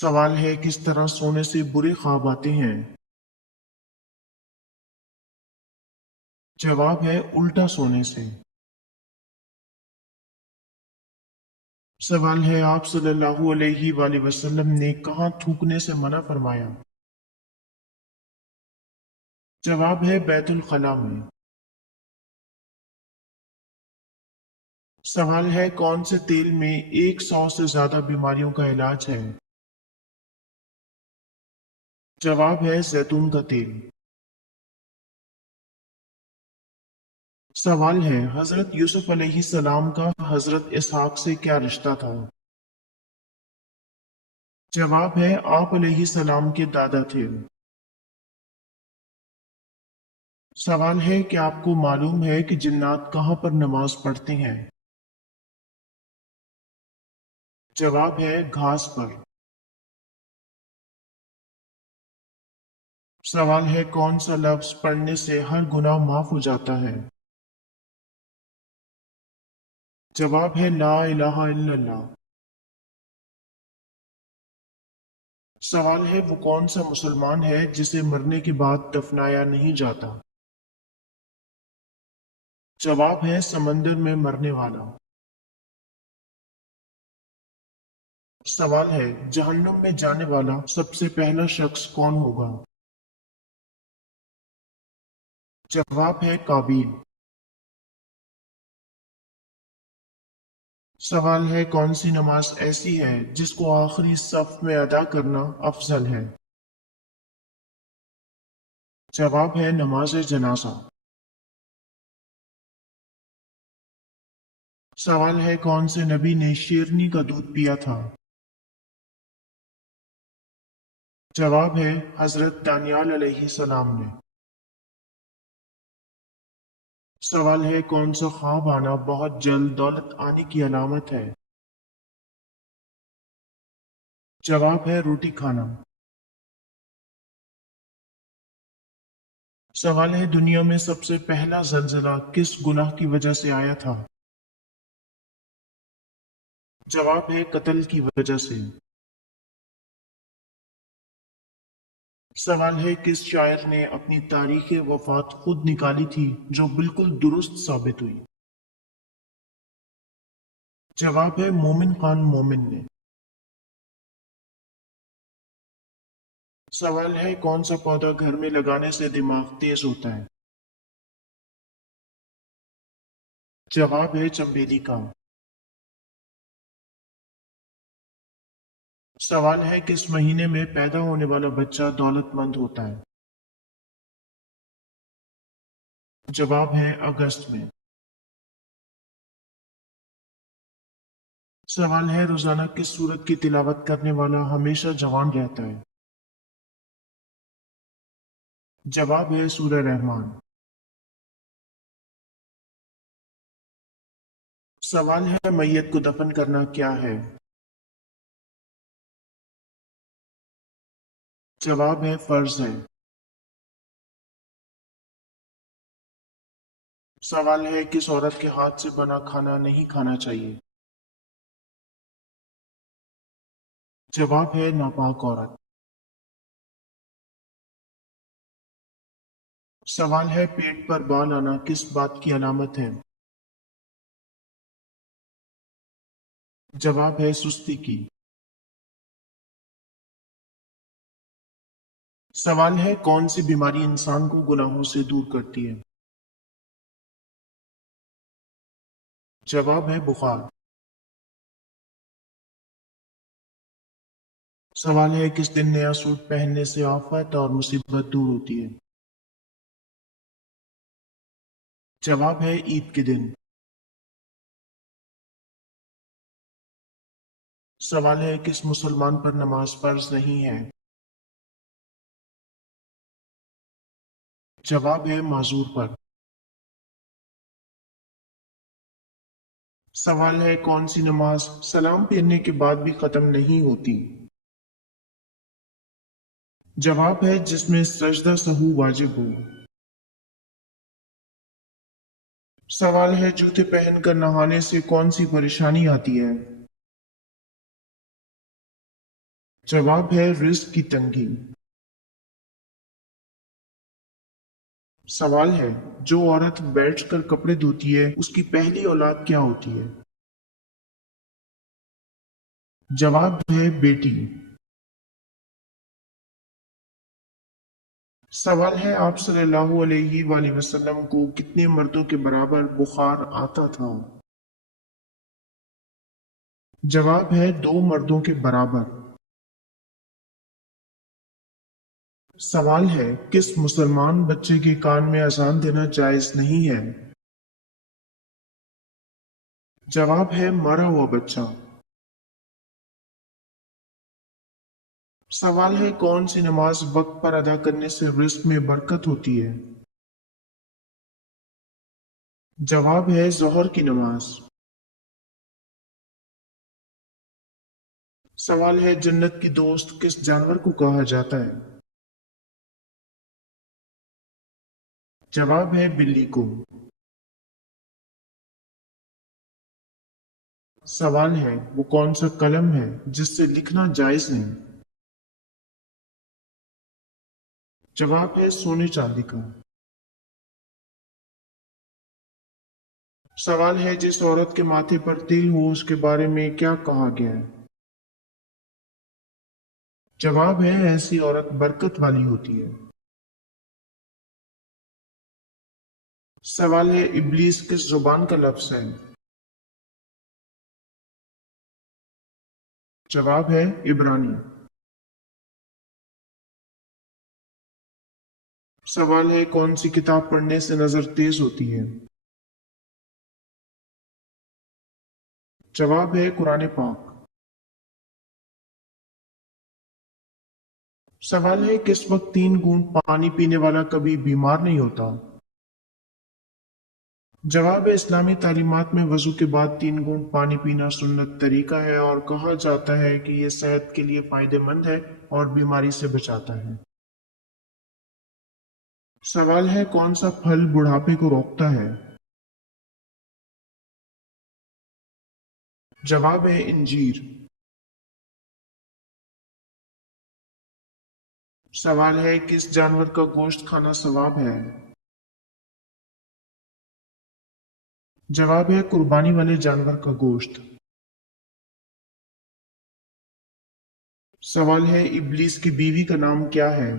سوال ہے کس طرح سونے سے برے خواب آتے ہیں؟ جواب ہے الٹا سونے سے۔ سوال ہے آپ صلی اللہ علیہ وآلہ وسلم نے کہاں تھوکنے سے منع فرمایا؟ جواب ہے بیت الخلاء میں۔ سوال ہے کون سے تیل میں 100 سے زیادہ بیماریوں کا علاج ہے؟ جواب ہے زیتون کا تیل۔ سوال ہے حضرت یوسف علیہ السلام کا حضرت اسحاق سے کیا رشتہ تھا؟ جواب ہے آپ علیہ السلام کے دادا تھے۔ سوال ہے کہ آپ کو معلوم ہے کہ جنات کہاں پر نماز پڑھتے ہیں؟ جواب ہے گھاس پر۔ سوال ہے کون سا لفظ پڑھنے سے ہر گناہ معاف ہو جاتا ہے؟ جواب ہے لا الہ الا اللہ۔ سوال ہے وہ کون سا مسلمان ہے جسے مرنے کے بعد دفنایا نہیں جاتا؟ جواب ہے سمندر میں مرنے والا۔ سوال ہے جہنم میں جانے والا سب سے پہلا شخص کون ہوگا؟ جواب ہے قابیل۔ سوال ہے کون سی نماز ایسی ہے جس کو آخری صف میں ادا کرنا افضل ہے؟ جواب ہے نماز جنازہ۔ سوال ہے کون سے نبی نے شیرنی کا دودھ پیا تھا؟ جواب ہے حضرت دانیال علیہ السلام نے۔ سوال ہے کون سا خواب آنا بہت جلد دولت آنے کی علامت ہے؟ جواب ہے روٹی کھانا۔ سوال ہے دنیا میں سب سے پہلا زلزلہ کس گناہ کی وجہ سے آیا تھا؟ جواب ہے قتل کی وجہ سے۔ سوال ہے کس شاعر نے اپنی تاریخ وفات خود نکالی تھی جو بالکل درست ثابت ہوئی؟ جواب ہے مومن خان مومن نے۔ سوال ہے کون سا پودا گھر میں لگانے سے دماغ تیز ہوتا ہے؟ جواب ہے چنبیلی کا۔ سوال ہے کس مہینے میں پیدا ہونے والا بچہ دولت مند ہوتا ہے؟ جواب ہے اگست میں۔ سوال ہے روزانہ کس سورت کی تلاوت کرنے والا ہمیشہ جوان رہتا ہے؟ جواب ہے سورہ رحمان۔ سوال ہے میت کو دفن کرنا کیا ہے؟ جواب ہے فرض ہے۔ سوال ہے کس عورت کے ہاتھ سے بنا کھانا نہیں کھانا چاہیے؟ جواب ہے ناپاک عورت۔ سوال ہے پیٹ پر بال آنا کس بات کی علامت ہے؟ جواب ہے سستی کی۔ سوال ہے کون سی بیماری انسان کو گناہوں سے دور کرتی ہے؟ جواب ہے بخار۔ سوال ہے کس دن نیا سوٹ پہننے سے آفت اور مصیبت دور ہوتی ہے؟ جواب ہے عید کے دن۔ سوال ہے کس مسلمان پر نماز فرض نہیں ہے؟ جواب ہے معذور پر۔ سوال ہے کون سی نماز سلام پھیرنے کے بعد بھی ختم نہیں ہوتی؟ جواب ہے جس میں سجدہ سہو واجب ہو۔ سوال ہے جوتے پہن کر نہانے سے کون سی پریشانی آتی ہے؟ जवाब है रिस्क की तंगी। सवाल है, जो औरत बैठकर कपड़े धोती है उसकी पहली औलाद क्या होती है? जवाब है बेटी। सवाल है, आप सल्लल्लाहु अलैहि वसल्लम को कितने मर्दों के बराबर बुखार आता था? जवाब है 2 मर्दों के बराबर। सवाल है, किस मुसलमान बच्चे के कान में अजान देना जायज नहीं है? जवाब है मरा हुआ बच्चा। सवाल है, कौन सी नमाज वक्त पर अदा करने से रिस्क में बरकत होती है? जवाब है जोहर की नमाज। सवाल है, जन्नत की दोस्त किस जानवर को कहा जाता है? जवाब है बिल्ली को। सवाल है, वो कौन सा कलम है जिससे लिखना जायज नहीं? जवाब है सोने चांदी का। सवाल है, जिस औरत के माथे पर तिल हो उसके बारे में क्या कहा गया है? जवाब है ऐसी औरत बरकत वाली होती है। सवाल है, इब्लीस किस जुबान का लफ्ज है? जवाब है इब्रानी। सवाल है, कौन सी किताब पढ़ने से नजर तेज होती है? जवाब है कुरान पाक। सवाल है, किस वक्त 3 घूंट पानी पीने वाला कभी बीमार नहीं होता? जवाब है, इस्लामी तालीमात में वजू के बाद 3 घूंट पानी पीना सुन्नत तरीका है और कहा जाता है कि यह सेहत के लिए फायदेमंद है और बीमारी से बचाता है। सवाल है, कौन सा फल बुढ़ापे को रोकता है? जवाब है इंजीर। सवाल है, किस जानवर का गोश्त खाना सवाब है? जवाब है कुर्बानी वाले जानवर का गोश्त। सवाल है, इब्लीस की बीवी का नाम क्या है?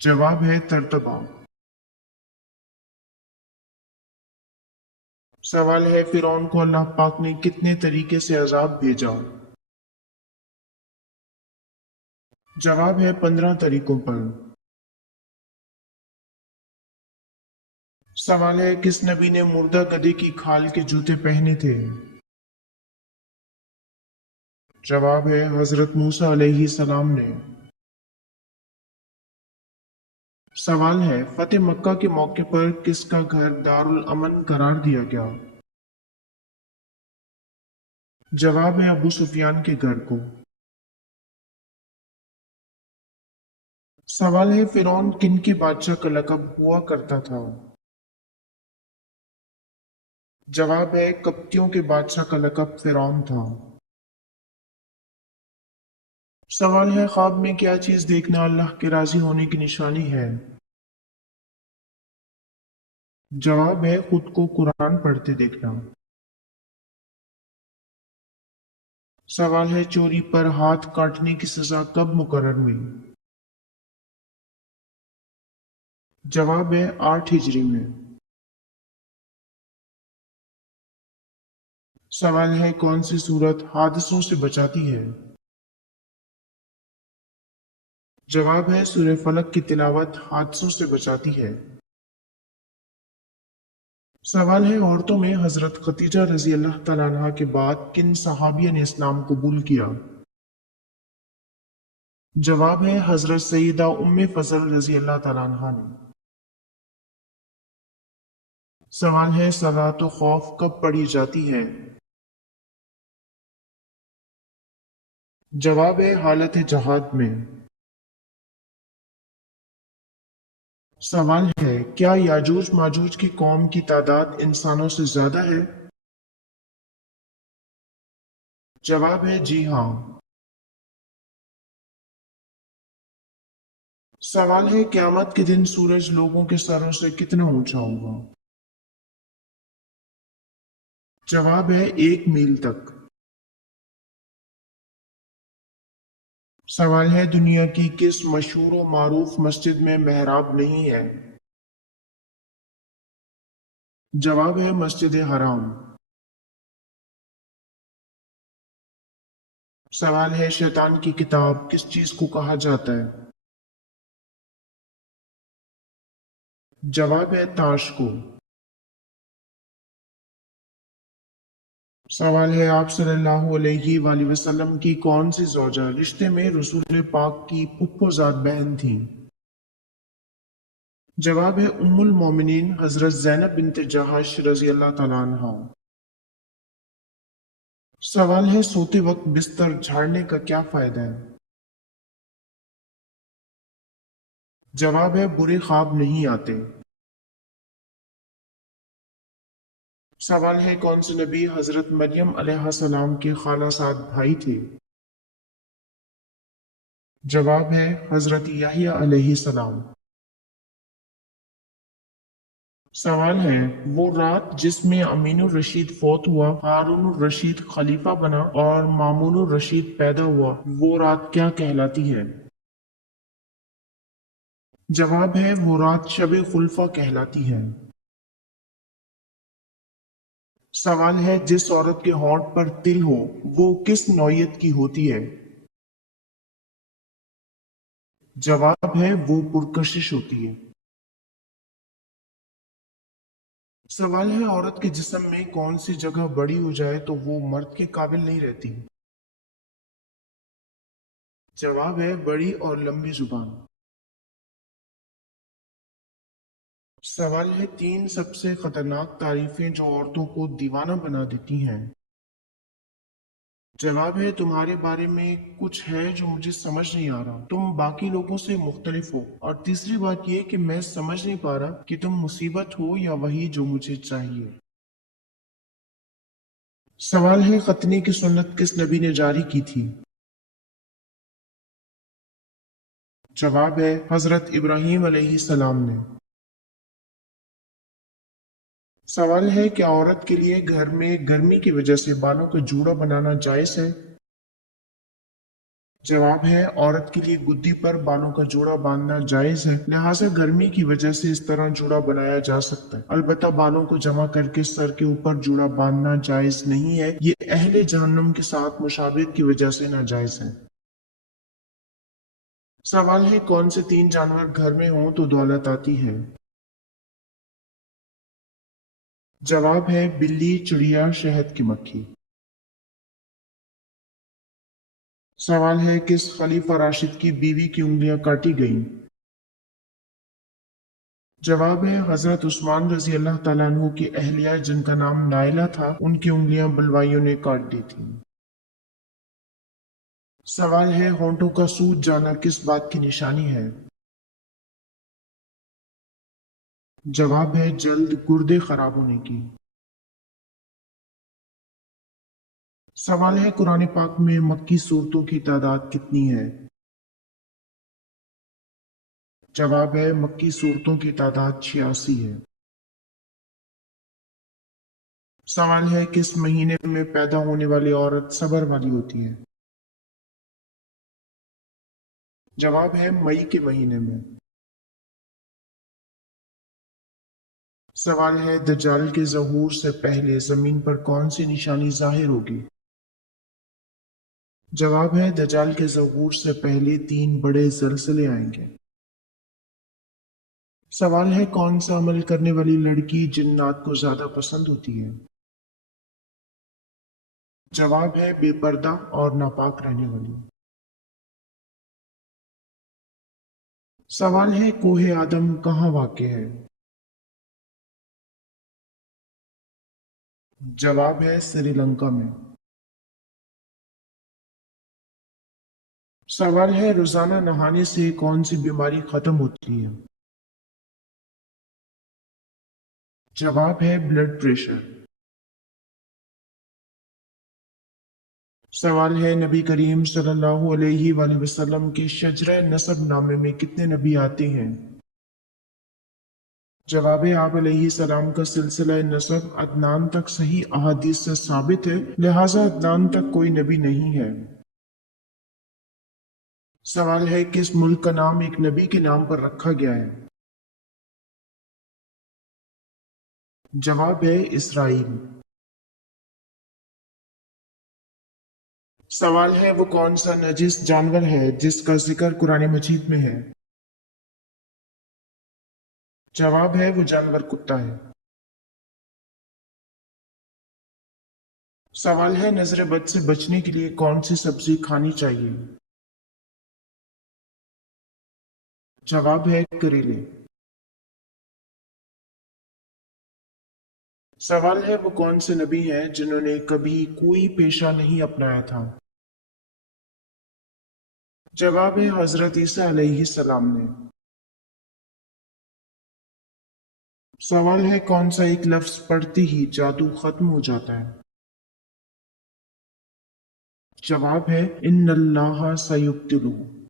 जवाब है तरतबा। सवाल है, फिरौन को अल्लाह पाक ने कितने तरीके से अजाब भेजा? जवाब है 15 तरीकों पर। सवाल है, किस नबी ने मुर्दा गधे की खाल के जूते पहने थे? जवाब है हजरत मूसा अलैहि सलाम ने। सवाल है, फतेह मक्का के मौके पर किसका घर दारुल अमन करार दिया गया? जवाब है अबू सुफियान के घर को। सवाल है, फिरौन किन के बादशाह का लकब हुआ करता था? जवाब है कप्तियों के बादशाह का लकब फिरौन था। सवाल है, ख्वाब में क्या चीज देखना अल्लाह के राजी होने की निशानी है? जवाब है खुद को कुरान पढ़ते देखना। सवाल है, चोरी पर हाथ काटने की सजा कब मुकर्रर हुई? जवाब है 8 हिजरी में। सवाल है, कौन सी सूरत हादसों से बचाती है? जवाब है सूरह फलक की तिलावत हादसों से बचाती है। सवाल है, औरतों में हजरत खतीजा रजी अल्लाह तआला अन्हा के बाद किन सहाबिया ने इस्लाम कबूल किया? जवाब है हजरत सईदा उम्मे फजल रजी अल्लाह तआला अन्हा ने। सवाल है, सलात खौफ कब पढ़ी जाती है? जवाब है हालत जहाद में। सवाल है, क्या याजूज माजूज की कौम की तादाद इंसानों से ज्यादा है? जवाब है जी हाँ। सवाल है क़यामत के दिन सूरज लोगों के सरों से कितना ऊंचा होगा? जवाब है 1 मील तक। सवाल है दुनिया की किस मशहूर और मारूफ मस्जिद में मेहराब नहीं है? जवाब है मस्जिद हराम। सवाल है शैतान की किताब किस चीज को कहा जाता है? जवाब है ताश को। सवाल है आप सल्लल्लाहु अलैहि वसल्लम की कौन सी ज़ौजा रिश्ते में रसूल पाक की फुफ्फोजाद बहन थी? जवाब है उम्मुल मोमिनीन हजरत ज़ैनब बिन्त जहाश रजी अल्लाह तआला अन्हा। सवाल है सोते वक्त बिस्तर झाड़ने का क्या फायदा है? जवाब है बुरे ख्वाब नहीं आते। सवाल है कौन से नबी हजरत मरियम अलैहिस्सलाम के खालाजाद भाई थे? जवाब है हजरत याहिया अलैहिस्सलाम। सवाल है वो रात जिसमें अमीनुर रशीद फौत हुआ, हारूनुर रशीद खलीफा बना और मामूनुर रशीद पैदा हुआ, वो रात क्या कहलाती है? जवाब है वो रात शब खुल्फा कहलाती है। सवाल है जिस औरत के होंठ पर तिल हो वो किस नौयत की होती है? जवाब है वो पुरकशिश होती है। सवाल है औरत के जिस्म में कौन सी जगह बड़ी हो जाए तो वो मर्द के काबिल नहीं रहती? जवाब है बड़ी और लंबी जुबान। सवाल है 3 सबसे खतरनाक तारीफें जो औरतों को दीवाना बना देती हैं। जवाब है तुम्हारे बारे में कुछ है जो मुझे समझ नहीं आ रहा, तुम बाकी लोगों से मुख्तलिफ हो, और तीसरी बात यह कि मैं समझ नहीं पा रहा कि तुम मुसीबत हो या वही जो मुझे चाहिए। सवाल है खतने की सुन्नत किस नबी ने जारी की थी? जवाब है हजरत इब्राहीम अलैहिस्सलाम ने। सवाल है क्या औरत के लिए घर में गर्मी की वजह से बालों का जूड़ा बनाना जायज है? जवाब है औरत के लिए गुद्दी पर बालों का जूड़ा बांधना जायज है, लिहाजा गर्मी की वजह से इस तरह जूड़ा बनाया जा सकता है। अलबत्ता बालों को जमा करके सर के ऊपर जूड़ा बांधना जायज नहीं है, ये अहले जहन्नुम के साथ मुशाबिहत की वजह से नाजायज है। सवाल है कौन से 3 जानवर घर में हों तो दौलत आती है? जवाब है बिल्ली, चिड़िया, शहद की मक्खी। सवाल है किस खलीफा राशिद की बीवी की उंगलियां काटी गईं? जवाब है हजरत उस्मान रजी अल्लाह तआला अन्हु की अहलिया जिनका नाम नाइला था, उनकी उंगलियां बलवाइयों ने काट दी थी। सवाल है होंठों का सूज जाना किस बात की निशानी है? जवाब है जल्द गुर्दे खराब होने की। सवाल है कुरान पाक में मक्की सूरतों की तादाद कितनी है? जवाब है मक्की सूरतों की तादाद 86 है। सवाल है किस महीने में पैदा होने वाली औरत सबर वाली होती है? जवाब है मई के महीने में। सवाल है दज्जाल के ज़हूर से पहले जमीन पर कौन सी निशानी जाहिर होगी? जवाब है दज्जाल के ज़हूर से पहले 3 बड़े ज़लज़ले आएंगे। सवाल है कौन सा अमल करने वाली लड़की जिन्नात को ज्यादा पसंद होती है? जवाब है बेपर्दा और नापाक रहने वाली। सवाल है कोहे आदम कहाँ वाक़ है? जवाब है श्रीलंका में। सवाल है रोजाना नहाने से कौन सी बीमारी खत्म होती है? जवाब है ब्लड प्रेशर। सवाल है, नबी करीम सल्लल्लाहु अलैहि वसल्लम के शजरा नसब नामे में कितने नबी आते हैं? जवाब है, आप अलैहिस्सलाम का सिलसिला नसब अदनान तक सही अहादीस से साबित है, लिहाजा अदनान तक कोई नबी नहीं है। सवाल है, किस मुल्क का नाम एक नबी के नाम पर रखा गया है? जवाब है, इसराइल। सवाल है, वो कौन सा नजिस जानवर है जिसका जिक्र कुरान मजीद में है? जवाब है, वो जानवर कुत्ता है। सवाल है, नजर बद से बचने के लिए कौन सी सब्जी खानी चाहिए? जवाब है, करेले। सवाल है, वो कौन से नबी हैं जिन्होंने कभी कोई पेशा नहीं अपनाया था? जवाब है, हजरत ईसा अलैहिस्सलाम ने। सवाल है, कौन सा एक लफ्ज पढ़ते ही जादू खत्म हो जाता है? जवाब है, इन्नल्लाह सयुब्तिलु।